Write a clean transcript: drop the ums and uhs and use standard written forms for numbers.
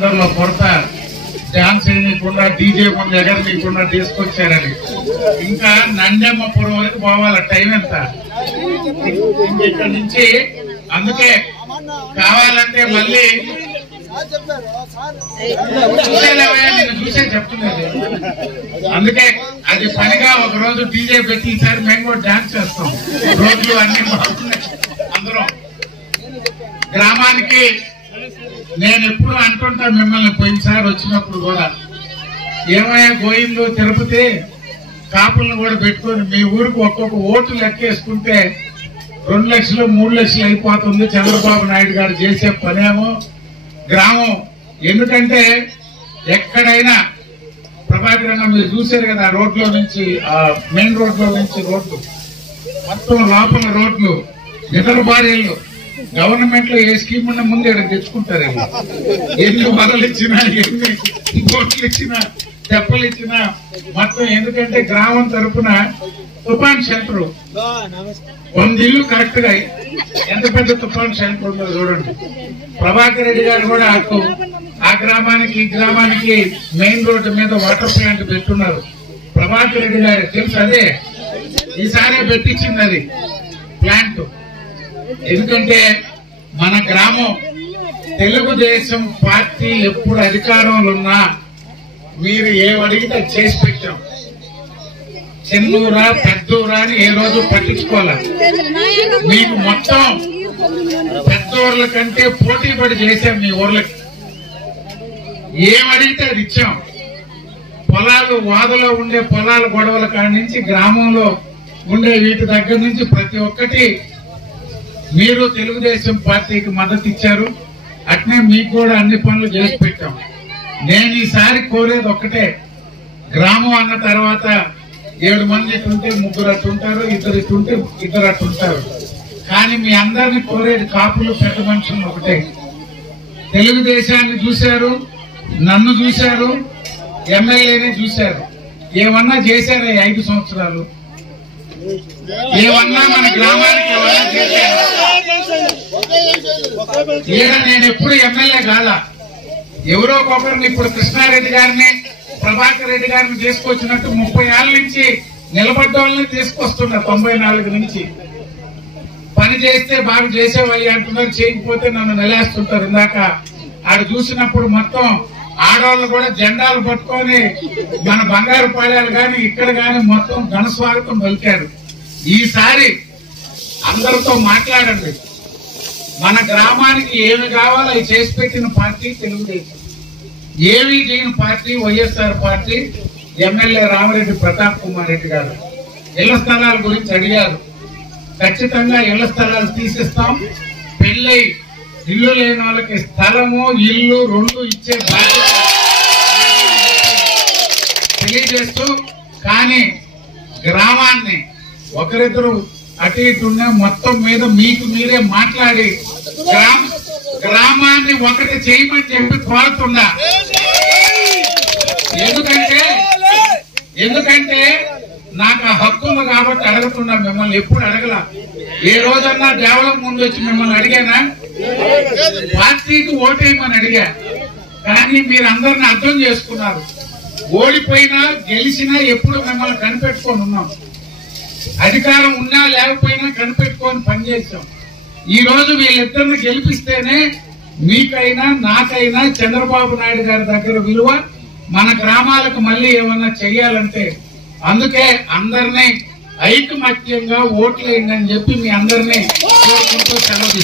అందరిలో కొరత డాన్స్ వేయకుండా డీజే ముందు ఎగరనీయకుండా తీసుకొచ్చారని. ఇంకా నందెమ్మపురం వరకు పోవాలి, టైం ఎంత ఇక్కడి నుంచి. అందుకే కావాలంటే మళ్ళీ నేను చూసే చెప్తున్నది. అందుకే అది పనిగా ఒక రోజు డీజే పెట్టి ఈసారి మేము కూడా డాన్స్ చేస్తాం. రోడ్లు అన్ని బాగున్నాయి. అందరం గ్రామానికి నేను ఎప్పుడు అంటుంటా మిమ్మల్ని, పోయినసారి వచ్చినప్పుడు కూడా, ఏమయ్యా గోయిందో తిరుపతి కాపులను కూడా పెట్టుకొని మీ ఊరికి ఒక్కొక్క ఓటు లెక్కేసుకుంటే 2 లక్షలు 3 లక్షలు అయిపోతుంది చంద్రబాబు నాయుడు గారు చేసే పనేమో గ్రామం. ఎందుకంటే ఎక్కడైనా ప్రభాకరంగా మీరు చూశారు కదా, రోడ్లో నుంచి మెయిన్ రోడ్లో నుంచి రోడ్లు మొత్తం లోపల రోడ్లు ఇతర భార్యలు గవర్నమెంట్ లో ఏ స్కీమ్ ఉన్న ముందు ఇక్కడ తెచ్చుకుంటారు. ఎన్ని బదలు ఇచ్చినా, ఎన్ని ఓట్లు ఇచ్చినా, తెప్పలు ఇచ్చినా మొత్తం. ఎందుకంటే గ్రామం తరఫున తుఫాన్ షెల్టర్ 100 ఇల్లు కరెక్ట్ గా, ఎంత పెద్ద తుఫాన్ షెల్టర్ ఉందో చూడండి. ప్రభాకర్ రెడ్డి గారు కూడా ఆ గ్రామానికి ఈ గ్రామానికి మెయిన్ రోడ్డు మీద వాటర్ ప్లాంట్ పెట్టున్నారు. ప్రభాకర్ రెడ్డి గారు తెలుసు, అదే ఈసారి పెట్టించింది అది ప్లాంట్. ఎందుకంటే మన గ్రామం తెలుగుదేశం పార్టీ ఎప్పుడు అధికారంలో ఉన్నా మీరు ఏమడిగితే చేసి పెట్టాం. చెన్నూరా పెద్దూరా అని ఏ రోజు పట్టించుకోవాలి. మీకు మొత్తం పెద్ద ఊర్ల కంటే పోటీ పడి చేశాం. మీ ఊర్లకి ఏమడిగితే అది ఇచ్చాం. పొలాలు వాదలో ఉండే పొలాల గొడవల కాడి నుంచి గ్రామంలో ఉండే వీటి దగ్గర నుంచి ప్రతి ఒక్కటి మీరు తెలుగుదేశం పార్టీకి మద్దతు ఇచ్చారు. అట్నే మీకు కూడా అన్ని పనులు చేసి పెట్టాం. నేను ఈసారి కోరేది ఒక్కటే, గ్రామం అన్న తర్వాత 7 మంది ఇటుంటే 3 అట్టుంటారు, 2 ఇటుంటే 2 అట్టుంటారు. కానీ మీ అందరినీ కోరేది కాపులు పెద్ద మనుషులు ఒకటే. తెలుగుదేశాన్ని చూశారు, నన్ను చూశారు, ఎమ్మెల్యేని చూశారు. ఏమన్నా చేశారా 5 సంవత్సరాలు? ఏమన్నా మన గ్రామానికి ఏమన్నా చేశారు? నేను ఎప్పుడు ఎమ్మెల్యే కాదా, ఎవరో ఒకరిని ఇప్పుడు కృష్ణారెడ్డి గారిని ప్రభాకర్ రెడ్డి గారిని తీసుకొచ్చినట్టు 30 ఏళ్ల నుంచి నిలబడ్డ వాళ్ళని తీసుకొస్తున్నా. 94 నుంచి పని చేస్తే బాగా చేసేవయ్యి అంటున్నారు, చేయకపోతే నన్ను నిలేస్తుంటారు. ఇందాక ఆడ చూసినప్పుడు మొత్తం ఆడవాళ్ళు కూడా జెండాలు పట్టుకొని మన బంగారు పాడాలు గాని ఇక్కడ గాని మొత్తం ఘన స్వాగతం పలికారు. ఈసారి అందరితో మాట్లాడండి. మన గ్రామానికి ఏమి కావాలో అవి చేసి పెట్టిన పార్టీ తెలుగుదేశం, ఏమీ చేయని party YSR party. MLA Ramireddy Pratap Kumar Reddy గారు ఇళ్ల స్థలాల గురించి అడిగారు. ఖచ్చితంగా ఇళ్ల స్థలాలు తీసిస్తాం. పెళ్ళై ఇల్లు లేని వాళ్ళకి స్థలము ఇల్లు 2 ఇచ్చే బాధ్యత తెలియజేస్తూ, కానీ గ్రామాన్ని ఒకరిద్దరు అటు ఇటున్న మొత్తం మీద మీకు మీరే మాట్లాడి గ్రామాన్ని ఒకటి చేయమని చెప్పి కోరుతున్నా. ఎందుకంటే నాకు ఆ హక్కు ఉంది కాబట్టి అడుగుతున్నా. మిమ్మల్ని ఎప్పుడు అడగల. ఏ రోజన్నా దేవలం ముందు వచ్చి మిమ్మల్ని అడిగానా? పార్టీకి ఓటేయమని అడిగా. కానీ మీరు అందరిని అర్థం చేసుకున్నారు. ఓడిపోయినా గెలిచినా ఎప్పుడు మిమ్మల్ని కనిపెట్టుకొని ఉన్నాం. అధికారం ఉన్నా లేకపోయినా కనిపెట్టుకొని పనిచేసాం. ఈ రోజు వీళ్ళిద్దరిని గెలిపిస్తేనే మీకైనా నాకైనా చంద్రబాబు నాయుడు గారి దగ్గర విలువ. మన గ్రామాలకు మళ్ళీ ఏమన్నా చెయ్యాలంటే అందుకే అందరినీ ఐకమత్యంగా ఓట్లేయండి అని చెప్పి మీ అందరినీ కోరుకుంటూ సెలవు.